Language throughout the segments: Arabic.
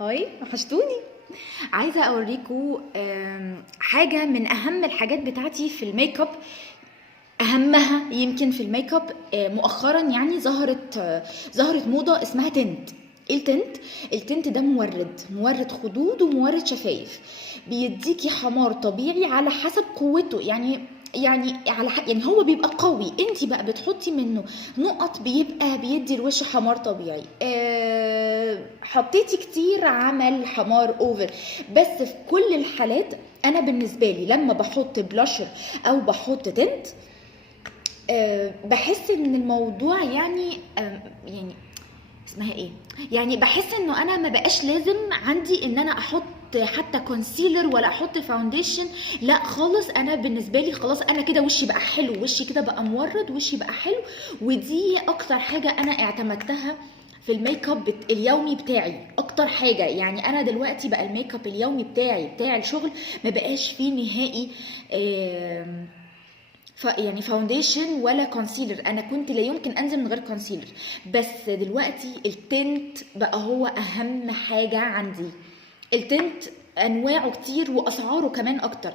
هاي وحشتوني. عايزه اوريكم حاجه من اهم الحاجات بتاعتي في الميك اب. اهمها يمكن في الميك اب مؤخرا يعني ظهرت موضه اسمها تنت. ايه التنت؟ التنت ده مورد خدود ومورد شفايف، بيديكي حمار طبيعي على حسب قوته. يعني هو بيبقى قوي، انت بقى بتحطي منه نقط بيبقى بيدي الوش حمار طبيعي. حطيتي كتير عمل حمار اوفر. بس في كل الحالات انا بالنسبه لي لما بحط بلاشر او بحط تنت بحس ان الموضوع يعني اسمها ايه، يعني بحس انه انا ما بقاش لازم عندي ان انا احط حتى كونسيلر ولا احط فاونديشن. لا خالص، انا بالنسبه لي خلاص انا كده وشي بقى حلو، وشي كده بقى مورد، وشي بقى حلو. ودي اكتر حاجه انا اعتمدتها في الميك اب اليومي بتاعي. اكتر حاجه يعني انا دلوقتي بقى الميك اب اليومي بتاع الشغل ما بقاش فيه نهائي يعني فاونديشن ولا كونسيلر. انا كنت لا يمكن انزل من غير كونسيلر، بس دلوقتي التنت بقى هو اهم حاجة عندي. التنت انواعه كتير واسعاره كمان اكتر.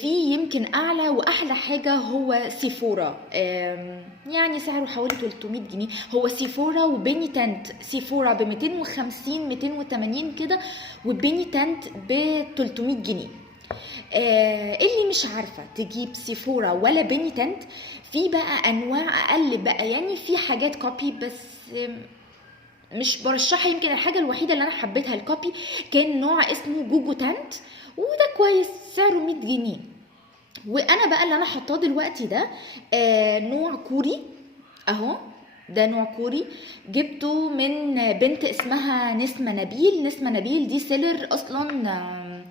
في يمكن اعلى واحلى حاجة هو سيفورا، يعني سعره حوالي 300 جنيه. هو سيفورا وبيني تنت. سيفورا ب 250 280 كده، وبيني تنت ب 300 جنيه. اللي مش عارفه تجيب سيفورا ولا بيني تنت، في بقى انواع اقل بقى، يعني في حاجات كوبي بس مش برشحها. يمكن الحاجه الوحيده اللي انا حبيتها الكوبي كان نوع اسمه جوجو تنت، وده كويس سعره 100 جنيه. وانا بقى اللي انا حطاه دلوقتي ده نوع كوري اهو. ده نوع كوري جبته من بنت اسمها نسمة نبيل. نسمة نبيل دي سيلر اصلا،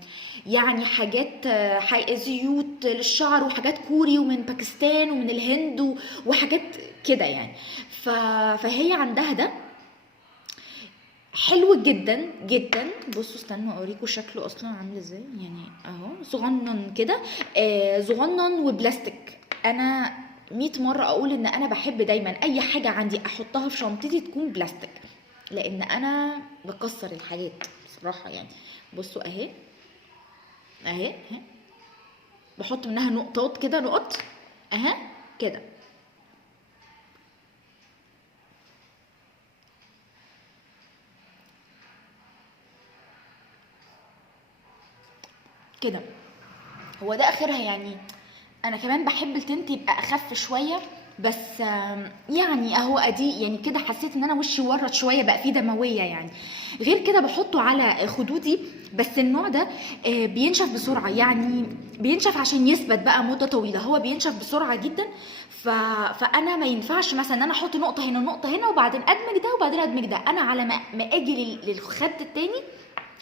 يعني حاجات زيوت للشعر وحاجات كوري ومن باكستان ومن الهند وحاجات كده يعني. فهي عندها ده حلو جدا جدا. بصوا استنوا اوريكم شكله اصلا عامل ازاي. يعني اهو صغنن كده، صغنن وبلاستيك. انا 100 مرة اقول ان انا بحب دايما اي حاجة عندي احطها في شنطتي تكون بلاستيك، لان انا بكسر الحاجات بصراحة يعني. بصوا اهي اهي بحط منها نقطات كده، نقط اهي كده كده. هو ده اخرها يعني. انا كمان بحب التنت يبقى اخف شويه، بس يعني اهو ادي يعني كده حسيت ان انا وشي ورط شويه بقى فيه دمويه يعني. غير كده بحطه على خدودي. بس النوع ده بينشف بسرعه، يعني بينشف عشان يثبت بقى مده طويله. هو بينشف بسرعه جدا. فانا ما ينفعش مثلا ان انا احط نقطه هنا ونقطه هنا وبعدين ادمج ده وبعدين ادمج ده. انا على ما اجي للخد التاني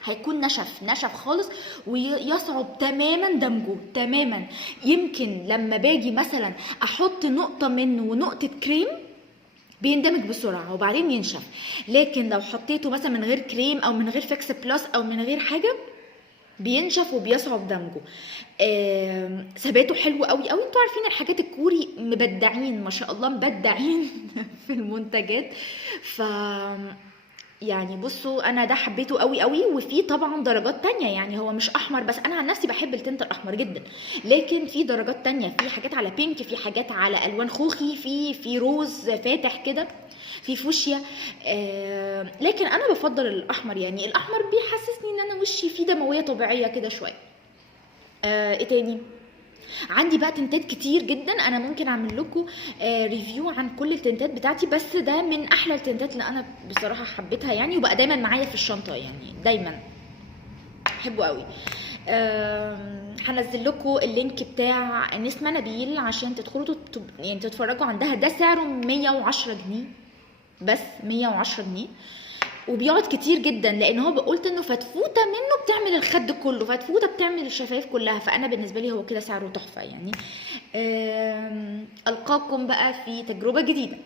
هيكون نشف خالص، ويصعب تماما دمجه تماما. يمكن لما باجي مثلا احط نقطة منه ونقطة كريم بيندمج بسرعة وبعدين ينشف. لكن لو حطيته مثلا من غير كريم او من غير فيكس بلس او من غير حاجة بينشف وبيصعب دمجه. ثباته حلو قوي قوي. انتوا عارفين الحاجات الكوري مبدعين ما شاء الله، مبدعين في المنتجات. ف يعني بصوا انا ده حبيته قوي قوي. وفي طبعا درجات تانية، يعني هو مش احمر بس. انا عن نفسي بحب التنت الاحمر جدا، لكن في درجات تانية، في حاجات على بينك، في حاجات على الوان خوخي، في روز فاتح كده، في فوشيا. لكن انا بفضل الاحمر. يعني الاحمر بيحسسني ان انا وشي فيه دمويه طبيعيه كده شويه. ايه تاني؟ عندي بقى تنتات كتير جدا. انا ممكن اعمل لكم ريفيو عن كل التنتات بتاعتي، بس ده من احلى التنتات اللي انا بصراحه حبيتها يعني، وبقى دايما معايا في الشنطه يعني دايما بحبه قوي. هنزل لكم اللينك بتاع نسمة نبيل عشان تدخلوا يعني تتفرجوا عندها. ده سعره 110 جنيه، بس 110 جنيه. وبيقعد كتير جدا، لان هو قلت انه فتفوته منه بتعمل الخد كله، فتفوته بتعمل الشفايف كلها. فانا بالنسبه لي هو كده سعره تحفه يعني. القاكم بقى في تجربه جديده.